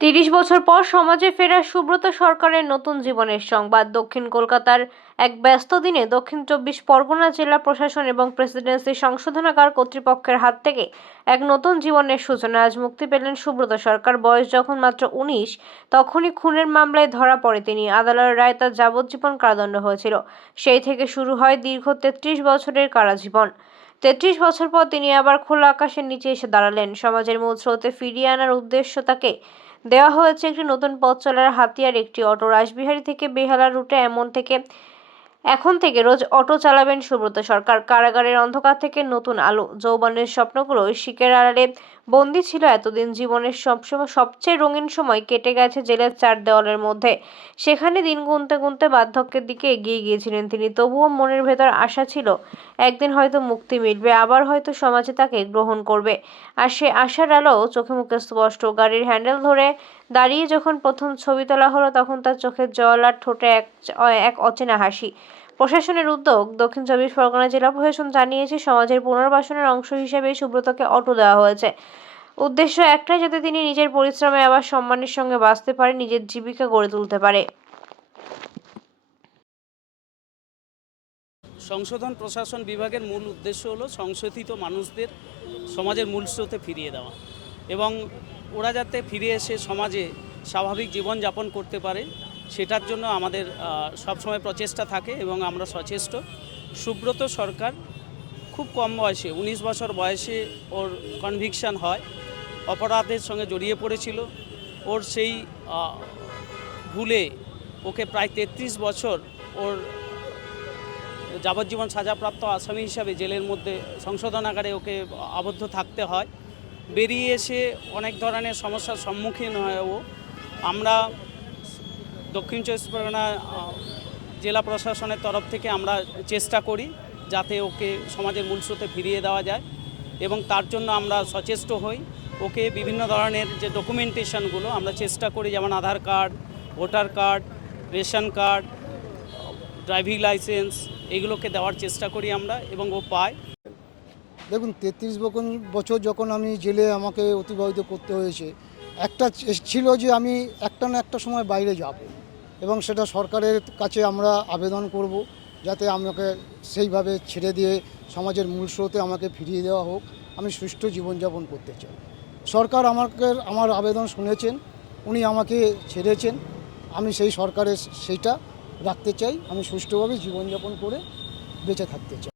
৩০ বছর পর সমাজে ফেরা সুব্রত সরকারের নতুন জীবনের সংবাদ। দক্ষিণ কলকাতার এক ব্যস্ত দিনে দক্ষিণ ২৪ পরগনা জেলা প্রশাসন এবং প্রেসিডেন্সি সংশোধনাগার কর্তৃপক্ষের হাত থেকে এক নতুন জীবনের সূচনা। আজ মুক্তি পেলেন সুব্রত সরকার। বয়স যখন মাত্র ১৯, তখনই খুনের মামলায় ধরা পড়ে তিনি। আদালতের রায়ে তার যাবজ্জীবন কারাদণ্ড হয়েছিল। সেই থেকে শুরু হয় দীর্ঘ ৩৩ বছরের কারাজীবন। ৩৩ বছর পর তিনি আবার খোলা আকাশের নিচে এসে দাঁড়ালেন। সমাজের মূল স্রোতে ফিরিয়ে আনার উদ্দেশ্য তাকে দেওয়া হয়েছে একটি নতুন পথ চলার হাতিয়ার, একটি অটো। রাসবিহারী থেকে বেহালা রুটে এখন থেকে রোজ অটো চালাবেন সুব্রত সরকার। কারাগারের অন্ধকার থেকে নতুন আলো। যৌবনের স্বপ্নগুলো শিকের আড়ালে বন্দী ছিল এতদিন। জীবনের সবচেয়ে রঙিন সময় কেটে গেছে জেলের চার দেওয়ালের মধ্যে। সেখানে দিন গুনতে গুনতে বার্ধক্যের দিকে এগিয়ে গিয়েছিলেন তিনি। তবুও মনের ভেতর আশা ছিল, একদিন হয়তো মুক্তি মিলবে, আবার হয়তো সমাজে তাকে গ্রহণ করবে। আর সে আশার আলো চোখে মুখে স্পষ্ট। গাড়ির হ্যান্ডেল ধরে দাঁড়িয়ে যখন প্রথম ছবি তোলা হলো, তখন তার চোখের জল আর ঠোঁটে এক অচেনা হাসি। প্রশাসনের উদ্যোগ। দক্ষিণ ২৪ পরগনা জেলা প্রশাসন জানিয়েছে, সমাজের পুনর্বাসনের অংশ হিসেবে সুব্রতকে অটো দেওয়া হয়েছে। উদ্দেশ্য একটাই, যাতে তিনি নিজের পরিশ্রমে আবার সম্মানের সঙ্গে বাঁচতে পারে, নিজের জীবিকা গড়ে তুলতে পারে। সংশোধন প্রশাসন বিভাগের মূল উদ্দেশ্য হলো সংশোধিত মানুষদের সমাজের মূল স্রোতে ফিরিয়ে দেওয়া এবং ওরা যাতে ফিরে এসে সমাজে স্বাভাবিক জীবনযাপন করতে পারে, সেটার জন্য আমাদের সবসময় প্রচেষ্টা থাকে এবং আমরা সচেষ্ট। সুব্রত সরকার খুব কম বয়সে, ১৯ বছর বয়সে ওর কনভিকশন হয়, অপরাধের সঙ্গে জড়িয়ে পড়েছিল। ওর সেই ভুলে ওকে প্রায় ৩৩ বছর ওর যাবজ্জীবন সাজাপ্রাপ্ত আসামি হিসাবে জেলের মধ্যে সংশোধনাগারে ওকে আবদ্ধ থাকতে হয়। বেরিয়ে এসে অনেক ধরনের সমস্যার সম্মুখীন হয় ও। আমরা দক্ষিণ ২৪ পরগনা জেলা প্রশাসনের তরফ থেকে আমরা চেষ্টা করি যাতে ওকে সমাজের মূল স্রোতে ফিরিয়ে দেওয়া যায় এবং তার জন্য আমরা সচেষ্ট হই। ওকে বিভিন্ন ধরনের যে ডকুমেন্টেশনগুলো আমরা চেষ্টা করি, যেমন Aadhaar card, voter card, ration card, driving licence, এগুলোকে দেওয়ার চেষ্টা করি আমরা এবং ও পায়। দেখুন, ৩৩ বছর যখন আমি জেলে আমাকে অতিবাহিত করতে হয়েছে, একটা ছিল যে আমি একটা না একটা সময় বাইরে যাব এবং সেটা সরকারের কাছে আমরা আবেদন করব যাতে আমাকে সেইভাবে ছেড়ে দিয়ে সমাজের মূল স্রোতে আমাকে ফিরিয়ে দেওয়া হোক। আমি সুষ্ঠু জীবনযাপন করতে চাই। সরকার আমার আবেদন শুনেছেন, উনি আমাকে ছেড়েছেন। আমি সেই সরকারের সেইটা রাখতে চাই। আমি সুষ্ঠুভাবে জীবনযাপন করে বেঁচে থাকতে চাই।